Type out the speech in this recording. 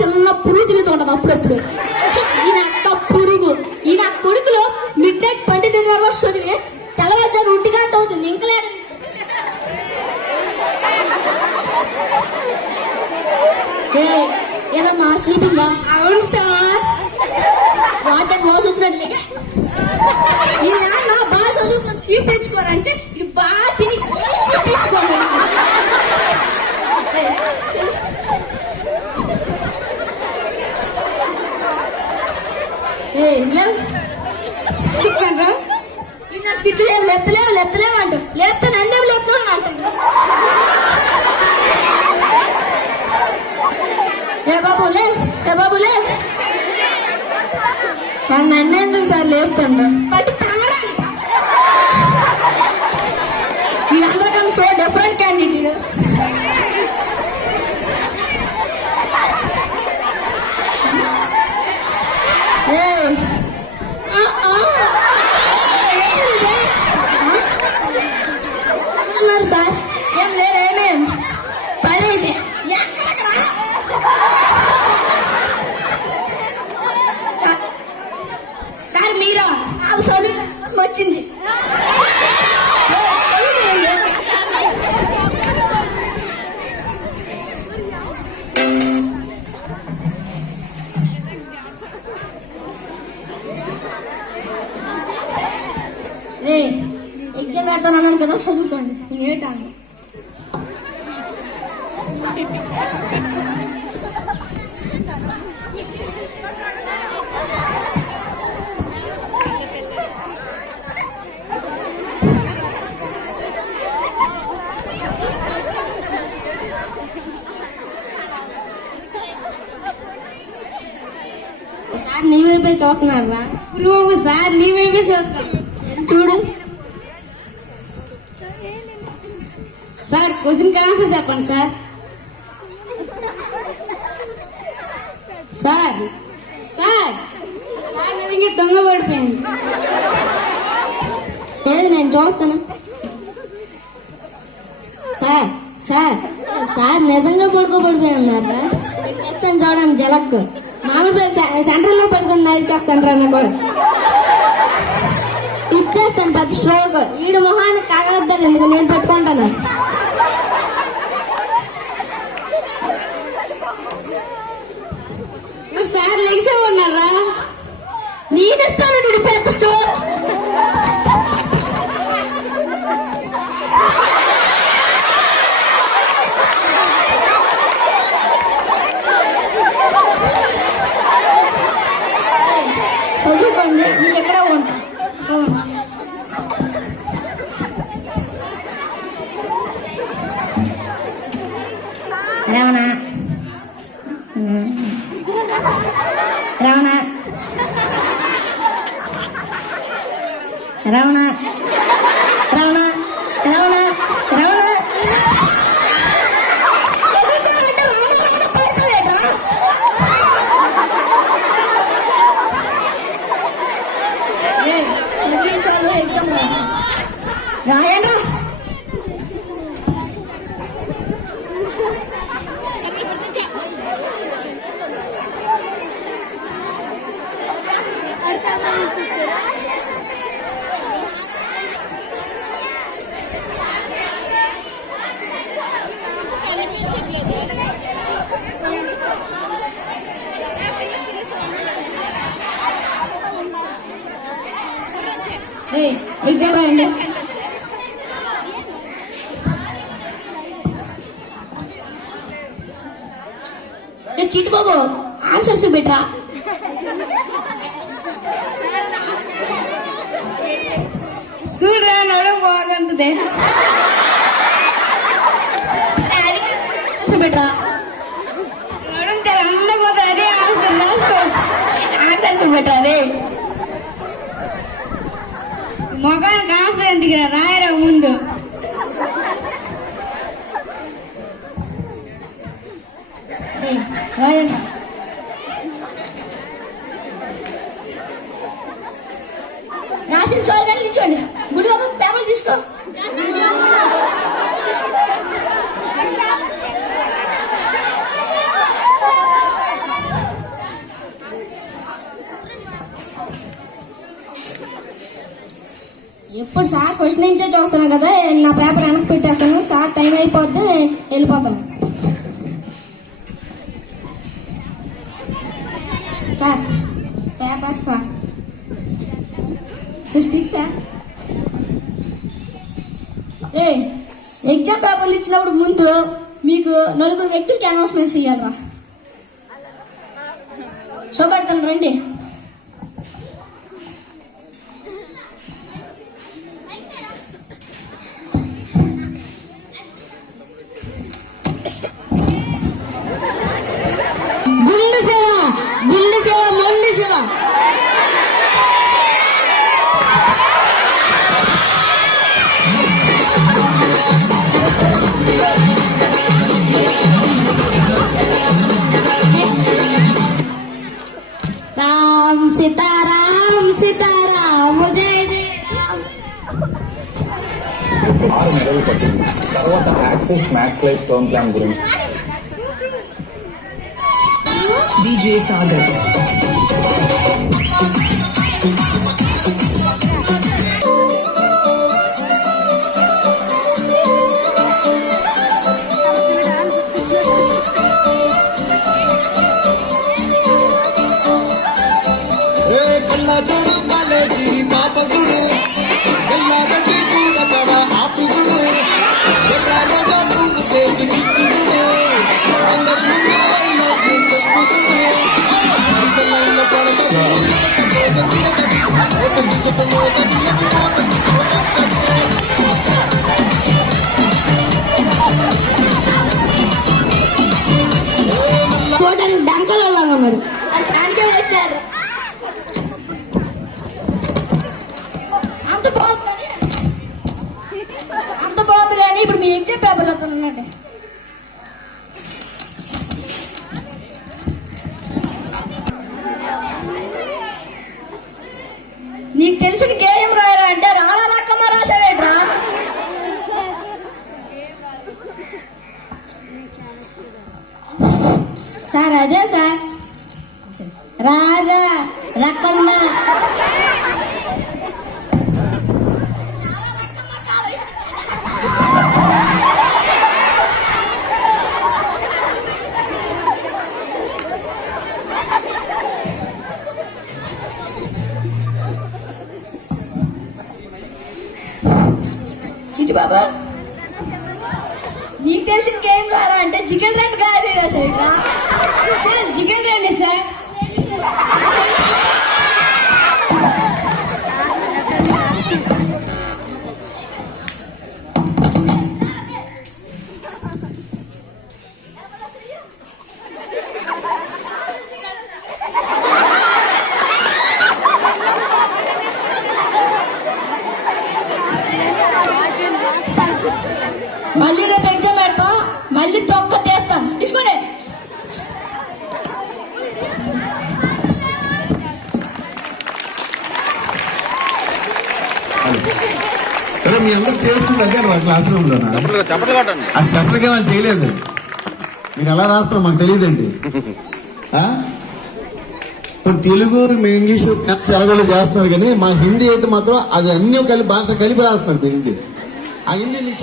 చిన్న పురుగు తిరుగుతూ ఉంటుంది అప్పుడప్పుడు. ఈయన అక్క పురుగు. ఈయన కొడుకులో midnight twenty three hours చదివి తెల్లవారుజాను ఒంటి గంట అవుతుంది ఇంకా లేదు ఏ ఏదమ్మా స్లీపింగా? అవును సార్. వాటర్ మోసం వచ్చినట్టు ఇలా నా బాగా చదువుకుని స్వీట్ తెచ్చుకోరంటే ఇది బాగా నా స్కిట్ లేవు లెత్తలేవు లెత్తలేవు అంట. లేపుతా నన్నే లేపుతాను అంటాను ఏ బాబు లే ఏ బాబు లే. సార్ నన్ను ఎందుకు సార్ లేపుతాను? పట్టు. 来。పెడతానన్నాను కదా చదువుకోండి ఏటాను సార్ నీ వైపే చూస్తున్నారా గురువు సార్ నీ వైపే చూస్తున్నా చూడు సార్ క్వశ్చన్ ఆన్సర్ చెప్పండి సార్. సార్ సార్ సార్ నిజంగా దొంగ పడిపోయింది. లేదు నేను చూస్తాను? సార్ సార్ సార్ నిజంగా పడుకోబడిపోయి ఉన్నారా చేస్తాను చూడండి జలక్ మామిడి సెంటర్లో పడుకుని నరికేస్తాను రా కూడా ఇచ్చేస్తాను పెద్ద స్ట్రోక్ ఈడు మొహాన్ని కగలద్దాను ఎందుకు నేను పెట్టుకుంటాను? పడుకోలేదా ఏ చదివి చాలు ఎగ్జామ్ రాయండి ఏ ఎగ్జామ్ రాయండి ఏ చిట్టు బాబు ఆన్సర్స్ పెట్టరా చూడరా నడు ఆన్సర్ పెట్టరా నడు ఉంది అదే ఆన్సర్ రాసుకో. ఆన్సర్స్ పెట్టరా రే. మొగానికి ఆన్సర్ ఎందుకు రాయరా ముందు. రాసిన సోల్ గారు నిల్చోండి గుడి బాబు పేపర్లు తీసుకో ఎప్పుడు సార్ ఫస్ట్ నుంచే చూస్తున్నాం కదా నా పేపర్ వెనక్కి పెట్టేస్తాను. సార్ టైం అయిపోద్ది వెళ్ళిపోతాం. రే ఎగ్జామ్ పేపర్లు ఇచ్చినప్పుడు ముందు మీకు నలుగురు వ్యక్తులకి అనౌన్స్మెంట్స్ ఇవ్వాలరా చూపెడతాను రండి. రామ్ సీతారాం సీతారాం జయ జయ రామ్. ఆరు నెలలు పట్టింది. తర్వాత Axis Max Life term plan గురించి. DJ Sagar. 달라져 ఏం ఇప్పుడు మీ నీకు తెలిసిన గేయం రాయరా అంటే రాలా రక్కమ్మ రాశావేట్రా? సార్ అదే సార్. రాజా రకమ్మ చిట్టి నీకు తెలిసిన గేమ్ రారా అంటే జిగల్ రండి గారి రాశారు సార్ జిగల్ మళ్ళీ రేపు ఎగ్జామ్ పెడతాం. మళ్ళీ తొక్క తీస్తాం. తీసుకోండి. మీ అందరు చేస్తున్నది అదే క్లాస్ రూమ్ లోనా? చప్పట్లు కొట్టండి ఆ స్పెషల్గా ఏమైనా చేయలేదు? మీరు ఎలా రాస్తారో మాకు తెలియదండి. ఆ? ఇప్పుడు తెలుగు మీ ఇంగ్లీష్ మ్యాథ్స్ ఎలాగోలో చేస్తున్నారు కానీ మా హిందీ అయితే మాత్రం అది అన్ని కలిపి భాష కలిపి రాస్తున్నారు హిందీ ఆ హిందీ నేను